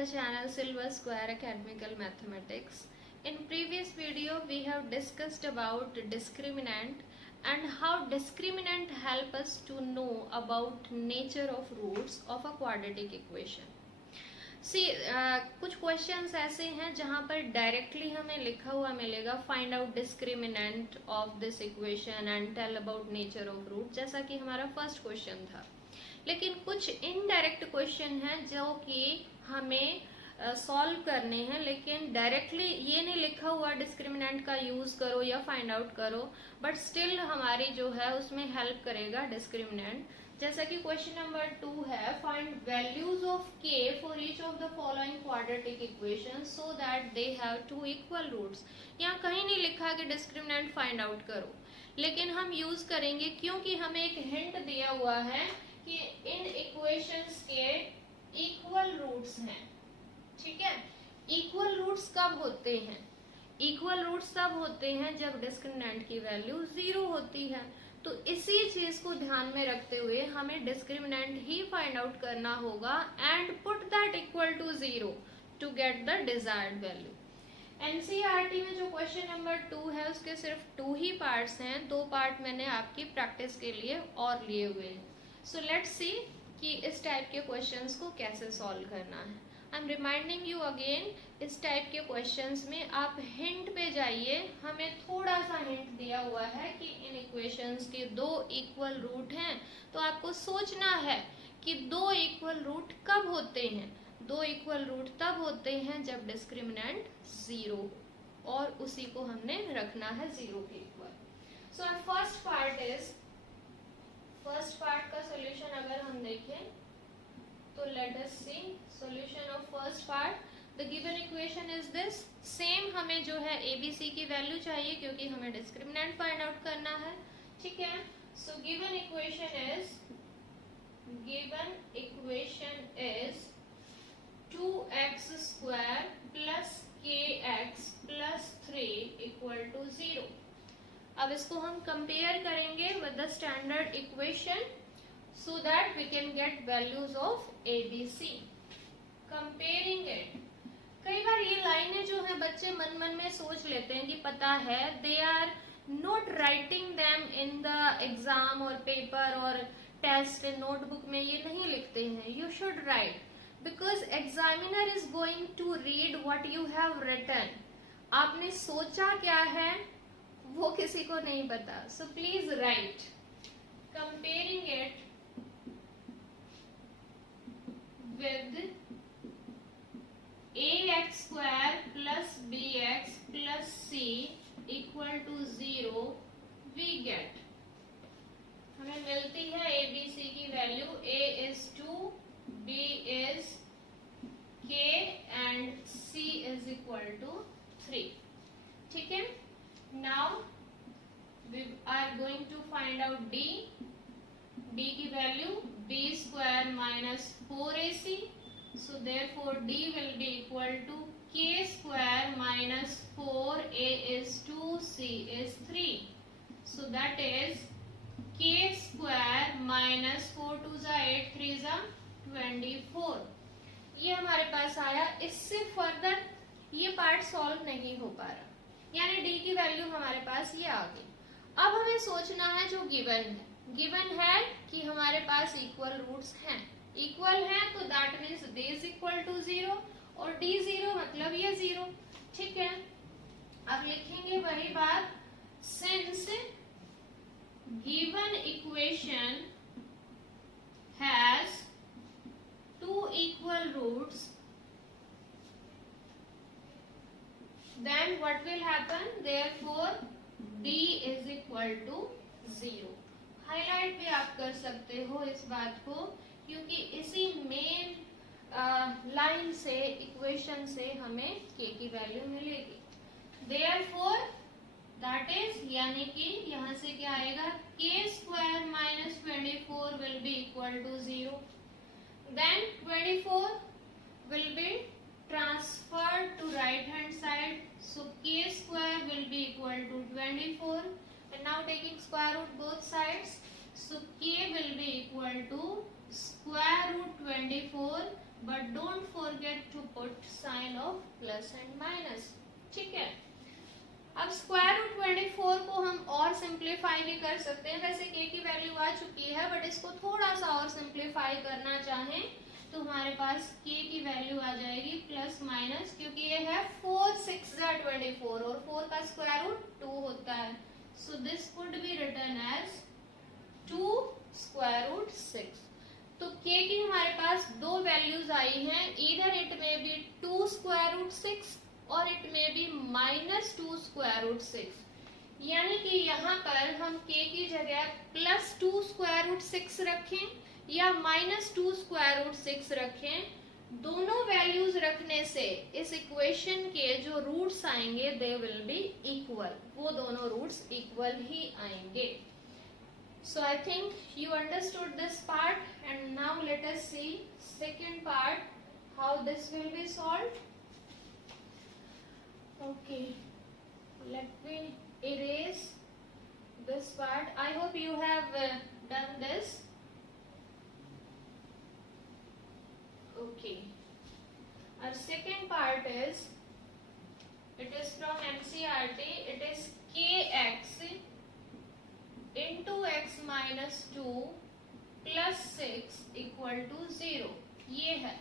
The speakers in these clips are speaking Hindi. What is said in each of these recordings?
our channel Silver Square Academical Mathematics. In previous video we have discussed about discriminant and how discriminant help us to know about nature of roots of a quadratic equation. कुछ क्वेश्चंस ऐसे हैं जहां पर डायरेक्टली हमें लिखा हुआ मिलेगा find out discriminant of this equation and tell about nature of root, जैसा कि हमारा फर्स्ट क्वेश्चन था। लेकिन कुछ इनडायरेक्ट क्वेश्चन हैं जो कि हमें सॉल्व करने हैं, लेकिन डायरेक्टली ये नहीं लिखा हुआ डिस्क्रिमिनेंट का यूज करो या फाइंड आउट करो, बट स्टिल हमारी जो है उसमें हेल्प करेगा डिस्क्रिमिनेंट। जैसा कि क्वेश्चन नंबर 2 है, find values of k for each of the following quadratic equation so that they have two equal roots. यहाँ कहीं नहीं लिखा कि डिस्क्रिमिनेंट फाइंड आउट करो, लेकिन हम यूज करेंगे क्योंकि हमें एक हिंट दिया हुआ है कि इन इक्वेशंस के इक्वल रूट्स हैं। ठीक है, इक्वल रूट्स कब होते हैं? इक्वल रूट्स तब होते हैं जब डिस्क्रिमिनेंट की वैल्यू 0 होती है। तो इसी चीज को ध्यान में रखते हुए हमें डिस्क्रिमिनेंट ही फाइंड आउट करना होगा and put that equal to 0 to get the desired value. NCERT में जो क्वेश्चन नंबर 2 है उसके सिर्फ 2 ही पार्ट्स हैं, 2 पार्ट मैंने आपकी प्रैक्टिस के लिए और लिए हुए हैं। सो लेट्स सी कि इस टाइप के क्वेश्चंस को कैसे सॉल्व करना है। I am reminding you again, इस टाइप के क्वेश्चंस में आप हिंट पे जाइए। हमें थोड़ा सा हिंट दिया हुआ है कि इन इक्वेशंस के 2 इक्वल रूट हैं, तो आपको सोचना है कि 2 इक्वल रूट कब होते हैं। 2 इक्वल रूट तब होते हैं जब डिस्क्रिमिनेंट 0 हो, और उसी को हमने रखना है 0 के इक्वल। सो फर्स्ट पार्ट का सोल्यूशन अगर हम देखें तो let us see solution of first part. The given equation is this. Same हमें जो है एबीसी की वैल्यू चाहिए क्योंकि हमें डिस्क्रिमिनेंट फाइंड आउट करना है। ठीक है, so given equation is 2x square plus kx plus 3 equal to 0। अब इसको हम कंपेयर करेंगे with the standard equation so that we can get values of ABC. Comparing it. कई बार ये लाइनें जो है बच्चे मन मन में सोच लेते हैं कि पता है, they are not writing them in the exam और पेपर और टेस्ट नोटबुक में ये नहीं लिखते हैं। You should write because examiner is going to read what you have written. आपने सोचा क्या है वो किसी को नहीं पता, so please write. Comparing it with ax square plus bx plus c equal to 0 we get, हमें मिलती है abc की value. a is 2, b is k and c is equal to 3। ठीक है, now we are going to find out d की value b square minus 4ac, so therefore d will be equal to k square minus 4a is 2, c is 3, so that is k square minus 4 2 is 8, 3 is 24। ये हमारे पास आया। इससे फर्दर ये पार्ट सॉल्व नहीं हो पा रहा, यानी d की वैल्यू हमारे पास ये आ गई। अब हमें सोचना है जो गिवन है कि हमारे पास इक्वल रूट्स हैं। इक्वल है तो that means d is equal to 0 और d 0 मतलब ये 0। ठीक है, अब लिखेंगे वही बात, since given equation has 2 equal roots then what will happen, therefore d is equal to 0। Highlight भी आप कर सकते हो इस बात को, क्योंकि इसी मेन लाइन से इक्वेशन से हमें k की वैल्यू मिलेगी। Therefore that is, यानी कि यहाँ से क्या आएगा, k square minus 24 will be equal to 0, then 24 will be transferred to right hand side, so k square will be equal to 24 and now taking square root both sides, so k will be equal to square root 24 but don't forget to put sign of plus and minus. ठीक है, अब स्क्वायर रूट 24 को हम और सिंप्लीफाई भी कर सकते हैं। वैसे k की वैल्यू आ चुकी है, बट इसको थोड़ा सा और सिंप्लीफाई करना चाहें तो हमारे पास k की वैल्यू आ जाएगी प्लस माइनस, क्योंकि ये है 4 6 24 और 4 का स्क्वायर रूट 2 होता है। So this could be written as 2 square root 6। तो k की हमारे पास दो वैल्यूज आई हैं, इधर इट में बी 2 स्क्वायर रूट 6 और इट में बी माइनस 2 स्क्वायर रूट 6। यानी कि यहाँ पर हम k की जगह प्लस 2 स्क्वायर रूट 6 रखें या माइनस 2 स्क्वायर रूट 6 रखें, दोनों वैल्यूज रखने से इस इक्वेशन के जो रूट्स आएंगे दे विल बी इक्वल, वो दोनों रूट्स इक्वल ही आएंगे। So I think you understood this part, and now let us see second part, how this will be solved. Okay, let me erase this part. I hope you have done this. Okay, our second part is, it is from NCERT. It is kx into x minus 2 plus 6 equal to 0। ये है,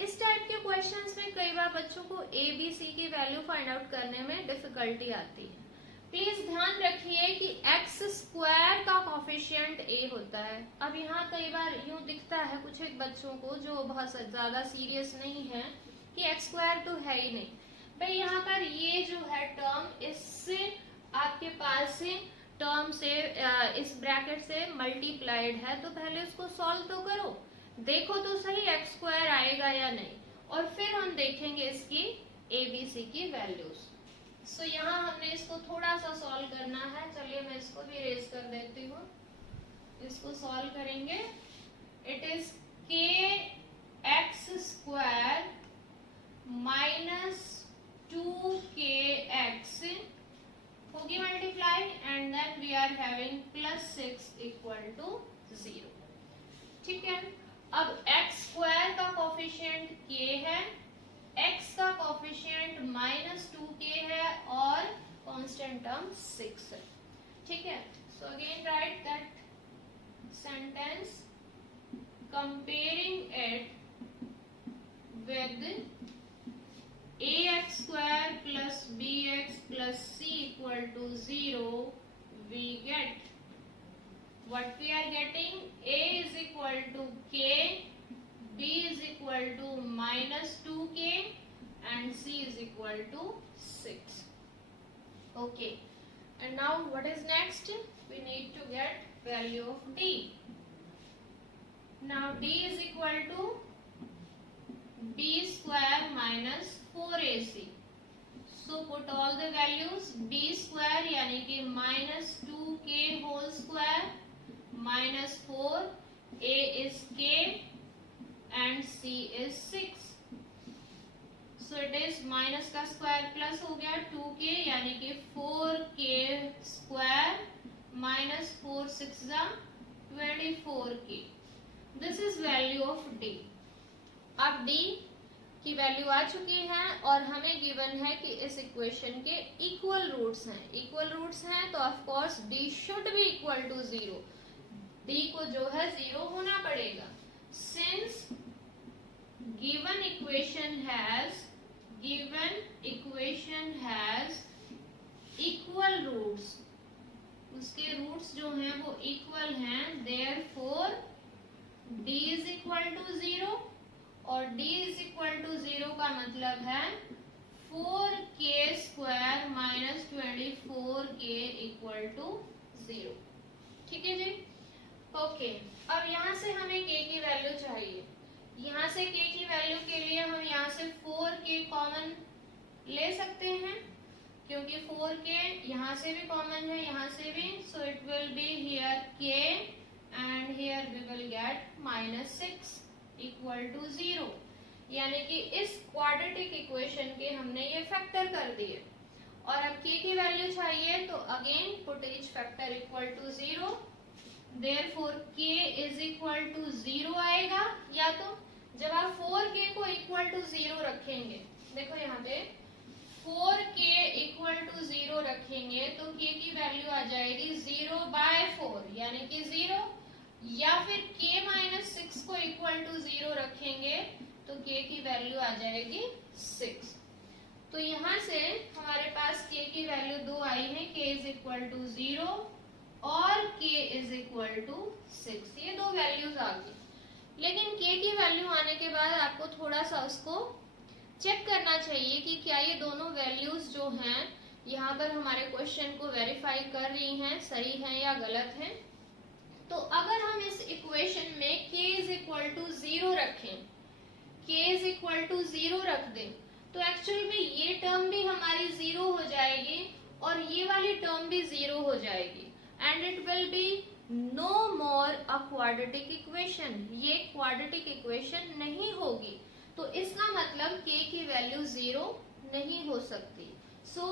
इस टाइप के क्वेश्चंस में कई बार बच्चों को a b c की वैल्यू फाइंड आउट करने में डिफिकल्टी आती है। प्लीज ध्यान रखिए कि x स्क्वायर का कोफिशिएंट a होता है। अब यहाँ कई बार यूं दिखता है कुछ एक बच्चों को जो बहुत ज्यादा सीरियस नहीं है कि x स्क्वायर तो है ही नहीं। भाई यहाँ पर ये जो है टर्म, इससे आपके पास से टर्म से इस ब्रैकेट से मल्टीप्लाइड है, तो पहले उसको सॉल्व तो करो, देखो तो सही x स्क्वायर आएगा या नहीं, और फिर हम देखेंगे इसकी a b c की वैल्यूज। सो यहाँ हमने इसको थोड़ा सा सॉल्व करना है। चलिए मैं इसको भी रेज कर देती हूँ, इसको सॉल्व करेंगे। It is k x square minus 2kx होगी multiply, and then we are having plus 6 equal to 0। ठीक है, अब x स्क्वायर का कोफिशिएंट k है, x का कोफिशिएंट माइनस 2k है और कांस्टेंट टर्म 6 है। ठीक है, so again write that sentence comparing it with ax square plus bx plus c equal to 0, we get what we are getting, a is equal to k, b is equal to minus 2k and c is equal to 6. Okay, and now what is next? We need to get value of d. Now d is equal to b square minus 4ac. So put all the values, b square यानी कि minus 2k whole square minus 4, a is k and c is 6. So it is minus का स्क्वायर प्लस हो गया 2k यानी कि 4k square minus 4 6 24k. This is value of d. अब d की वैल्यू आ चुकी है और हमें गिवन है कि इस इक्वेशन के इक्वल रूट्स हैं। इक्वल रूट्स हैं तो of course d should be equal to 0। d को जो है 0 होना पड़ेगा। Since given equation has equal roots, उसके रूट्स जो हैं वो इक्वल हैं, therefore d is equal to 0, और d इज इक्वल टू 0 का मतलब है 4k square minus 24k equal to 0। ठीक है जी, ओके। अब यहाँ से हमें k की वैल्यू चाहिए। यहाँ से k की वैल्यू के लिए हम यहाँ से 4k कॉमन ले सकते हैं, क्योंकि 4k यहाँ से भी कॉमन है, यहाँ से भी। So it will be here k and here we will get minus 6 equal to 0। यानी कि इस क्वाड्रेटिक इक्वेशन के हमने ये फैक्टर कर दिए। और अब k की वैल्यू चाहिए तो again put each factor equal to 0, therefore k is equal to 0 आएगा, या तो जब आप 4k को इक्वल टू 0 रखेंगे, देखो यहाँ पे 4k इक्वल टू 0 रखेंगे तो k की वैल्यू आ जाएगी 0/4 यानी कि 0, या फिर k माइनस 6 को इक्वल टू 0 रखेंगे तो k की वैल्यू आ जाएगी 6। तो यहाँ से हमारे पास k की वैल्यू 2 आई है, k इज इक्वल टू 0 और k इज इक्वल टू 6, ये दो वैल्यूज आ गई। लेकिन k की वैल्यू आने के बाद आपको थोड़ा सा उसको चेक करना चाहिए कि क्या ये दोनों वैल्यूज जो हैं यहाँ पर हमारे क्वेश्चन को वेरीफाई कर रही हैं, सही हैं या गलत हैं। तो अगर हम इस इक्वेशन में k इज इक्वल टू 0 रखें, k इज इक्वल टू 0 रख दें, तो एक्चुअल में ये टर्म भी हमारी 0 हो जाएगी और ये वाली टर्म भी 0 हो जाएगी, and it will be no more a quadratic equation, ये क्वाड्रेटिक इक्वेशन नहीं होगी। तो इसका मतलब k की वैल्यू 0 नहीं हो सकती। So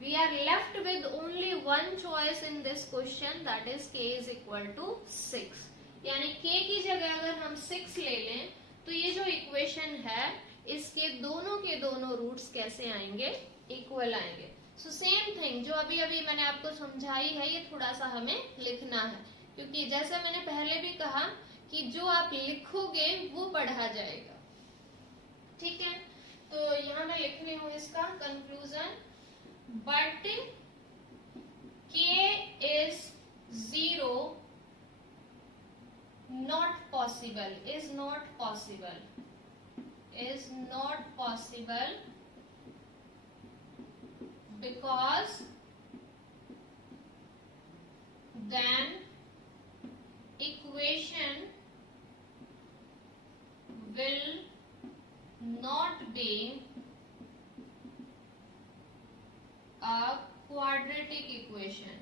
we are left with only one choice in this question, that is k is equal to 6। यानी k की जगह अगर हम 6 ले लें तो ये जो इक्वेशन है इसके दोनों के दोनों रूट्स कैसे आएंगे, इक्वल आएंगे। सो सेम थिंग जो अभी अभी मैंने आपको समझाई है ये थोड़ा सा हमें लिखना है, क्योंकि जैसा मैंने पहले भी कहा कि जो आप लिखोगे वो पढ़ा जाएगा, ठीक है। तो यहाँ मैं लिख रही हूँ इसका conclusion, but k is 0 not possible, is not possible, is not possible because then equation will not be a quadratic equation,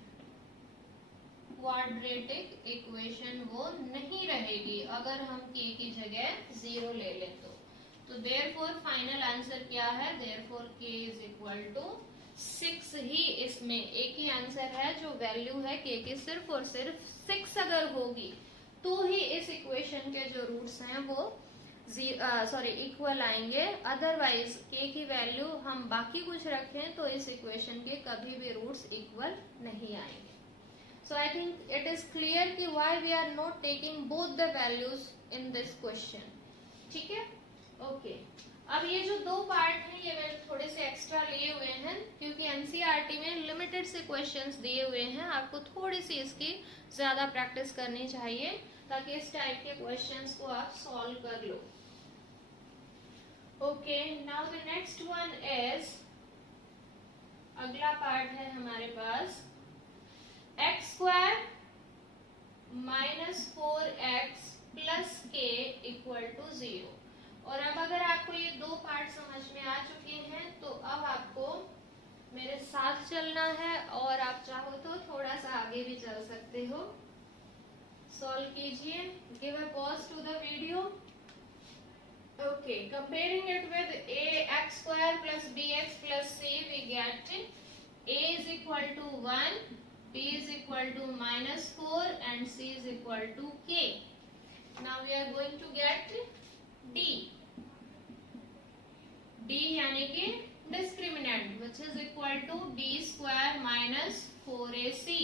quadratic equation वो नहीं रहेगी अगर हम k की जगह 0 ले लें तो देयरफॉर फाइनल आंसर क्या है, therefore k is equal to 6 ही इसमें एक ही आंसर है, जो वैल्यू है k की सिर्फ और सिर्फ 6 अगर होगी तो ही इस इक्वेशन के जो रूट्स हैं वो इक्वल आएंगे। अदरवाइज k की वैल्यू हम बाकी कुछ रखें तो इस इक्वेशन के कभी भी रूट्स इक्वल नहीं आएंगे। So I think it is clear कि why we are not taking both the values in this question, ठीक है, ओके। अब ये जो दो पार्ट हैं ये मैंने थोड़े से एक्स्ट्रा लिए हुए हैं क्योंकि एनसीईआरटी में लिमिटेड से क्वेश्चंस दिए हुए हैं, आपको थोड़ी सी इसकी ज्यादा प्रैक्टिस करनी चाहिए ताकि इस टाइप के क्वेश्चंस को आप सॉल्व कर लो। Okay, now the next one is, अगला पार्ट है हमारे पास x square minus 4x plus k equal to 0। और अब अगर आपको ये दो पार्ट समझ में आ चुके हैं तो अब आपको मेरे साथ चलना है और आप चाहो तो थोड़ा सा आगे भी चल सकते हो। सॉल्व कीजिए, give a pause to the video. Okay, comparing it with ax square plus bx plus c we get a is equal to 1, b is equal to minus 4 and c is equal to k. Now we are going to get d. d यानी कि discriminant which is equal to b square minus 4ac.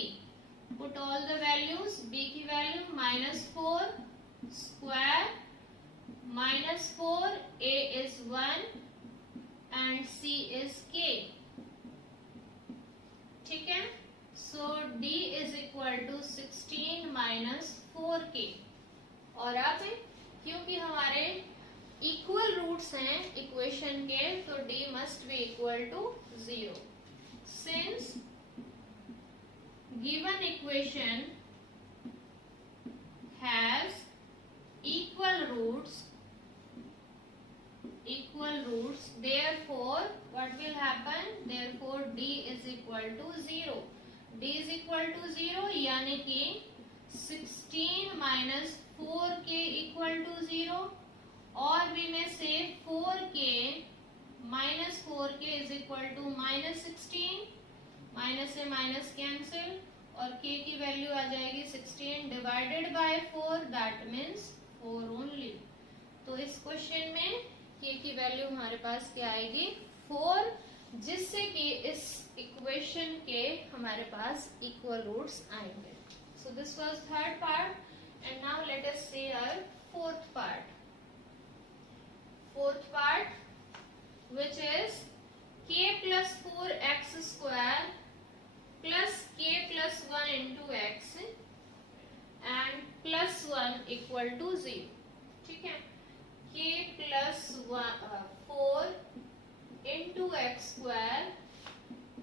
Put all the values. b की value minus 4 square minus 4, a is 1 and c is k. ठीक है, so d is equal to 16 minus 4k। और अब क्योंकि हमारे इक्वल रूट्स हैं इक्वेशन के तो d must be equal to 0। Since given equation has equal roots, therefore what will happen, therefore d is equal to 0। d is equal to 0 यानी कि 16 minus 4k equal to 0, और भी में से 4k minus 4k is equal to minus 16, minus से माइनस कैंसिल और k की वैल्यू आ जाएगी 16 divided by 4, that means 4 only। तो इस क्वेश्चन में k की वैल्यू हमारे पास क्या आएगी 4, जिससे कि इस इक्वेशन के हमारे पास इक्वल रूट्स आएंगे. So this was third part and now let us see our fourth part. Fourth part which is k plus 4x square plus k plus 1 into x and plus 1 equal to 0. ठीक है, k plus 4 into x square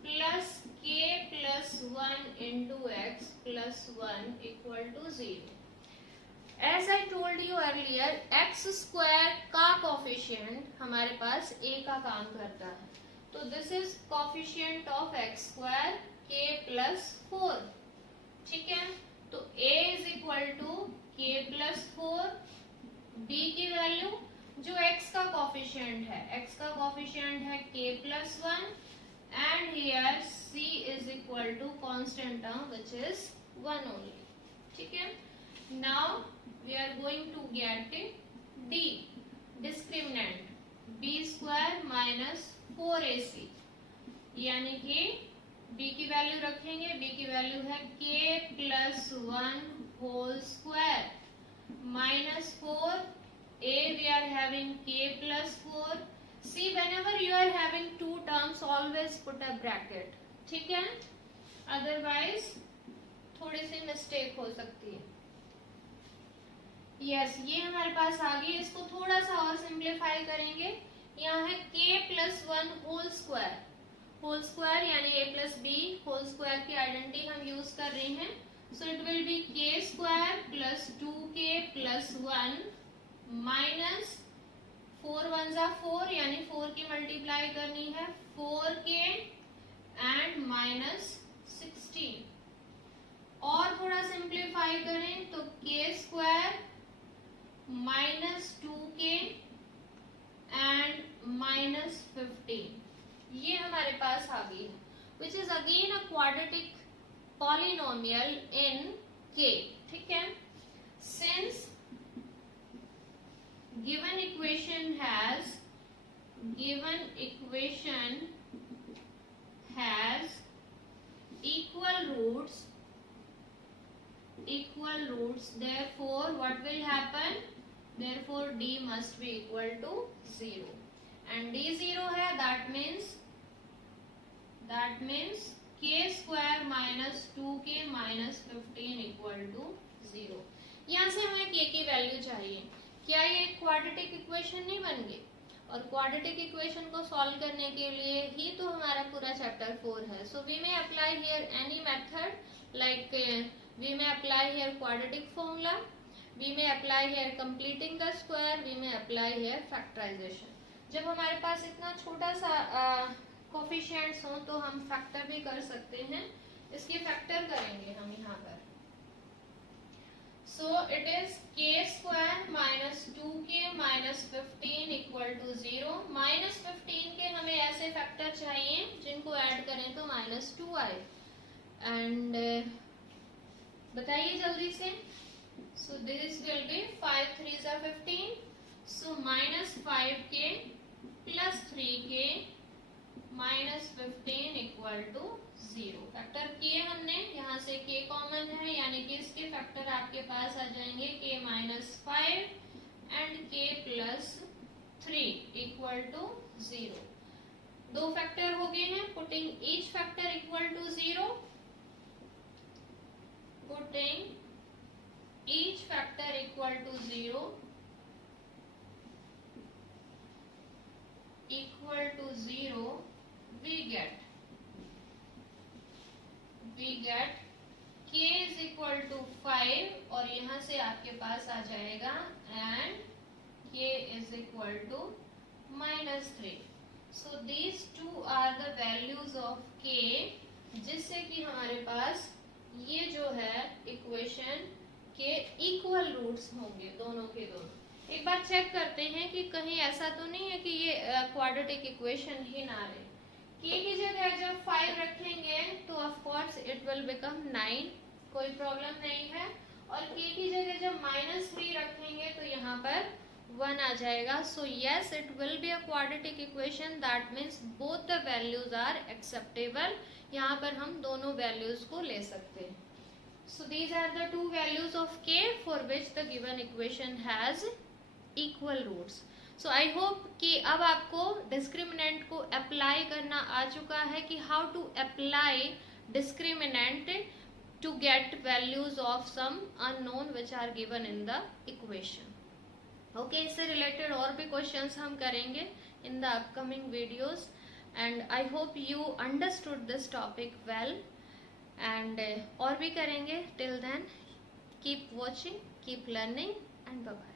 plus k plus 1 into x plus 1 equal to 0. As I told you earlier, x square का कोफिशिएंट हमारे पास a का काम करता है. तो this is coefficient of x square k plus 4. ठीक है, तो a is equal to k plus 4. b की वैल्यू जो x का कोफिशिएंट है, x का कोफिशिएंट है k plus 1 and here c is equal to constant term which is 1 only. ठीक है, now we are going to get d discriminant b square minus 4ac, यानी कि b की वैल्यू रखेंगे. b की वैल्यू है k plus 1 whole square minus 4. a we are having k plus 4. see, whenever you are having two terms always put a bracket. ठीक है, otherwise थोड़ी सी मिस्टेक हो सकती है. यस, ये हमारे पास आ गई. इसको थोड़ा सा और सिंप्लीफाई करेंगे. यहाँ है k plus 1 whole square. Whole square यानी a plus b whole square की आइडेंटिटी हम यूज कर रहे हैं. So it will be k square plus 2k plus 1 minus 4 1 जा 4 यानी 4 की मल्टीप्लाई करनी है 4k एंड माइनस 16. और थोड़ा सिंप्लीफाई करें तो k square minus 2k and minus 15. ये हमारे पास आ गई है which is again a quadratic polynomial in k. ठीक है, since given equation has equal roots, therefore what will happen, therefore d must be equal to 0 and d 0 है, that means k square minus 2k minus 15 equal to 0. यहाँ से हमें k की वैल्यू चाहिए. क्या ये क्वाड्रेटिक इक्वेशन नहीं बन गई? और क्वाड्रेटिक इक्वेशन को सॉल्व करने के लिए ही तो हमारा पूरा चैप्टर 4 है. So we may apply here any method like we may apply here quadratic formula, we may apply here completing the square, we may apply here factorization. जब हमारे पास इतना छोटा सा कोफिशिएंट्स हो तो हम फैक्टर भी कर सकते हैं. इसकी फैक्टर करेंगे हम यहाँ पर. So it is k square minus 2k minus 15 equal to 0. Minus 15 के हमें ऐसे फैक्टर चाहिए जिनको ऐड करें तो माइनस 2 आए. एंड बताइए जल्दी से. सो दिस विल बी 5 3 जा 15. So minus 5k plus 3k minus 15 equal to 0. Factor किए हमने, यहाँ से k कॉमन है यानी कि इसके फैक्टर आपके पास आ जाएंगे k minus 5 and k plus 3 equal to 0. दो फैक्टर हो गए हैं. Putting each factor equal to 0, putting each factor equal to 0 we get k is equal to 5 और यहाँ से आपके पास आ जाएगा and k is equal to minus 3. so these two are the values of k, जिससे कि हमारे पास ये जो है इक्वेशन के इक्वल रूट्स होंगे दोनों के दोनों. एक बार चेक करते हैं कि कहीं ऐसा तो नहीं है कि ये क्वाड्रेटिक इक्वेशन ही ना रहे. k की जगह जब 5 रखेंगे तो of course it will become 9, कोई प्रॉब्लम नहीं है. और k की जगह जब माइनस 3 रखेंगे तो यहाँ पर 1 आ जाएगा. So yes, it will be a quadratic equation. That means both the values are acceptable. यहाँ पर हम दोनों वैल्यूज को ले सकते हैं. So these are the two values of k for which the given equation has equal roots. So I hope कि अब आपको discriminant को apply करना आ चुका है कि how to apply discriminant to get values of some unknown which are given in the equation. Okay, इससे related और भी questions हम करेंगे in the upcoming videos, and I hope you understood this topic well. And और भी करेंगे. Till then keep watching, keep learning and bye.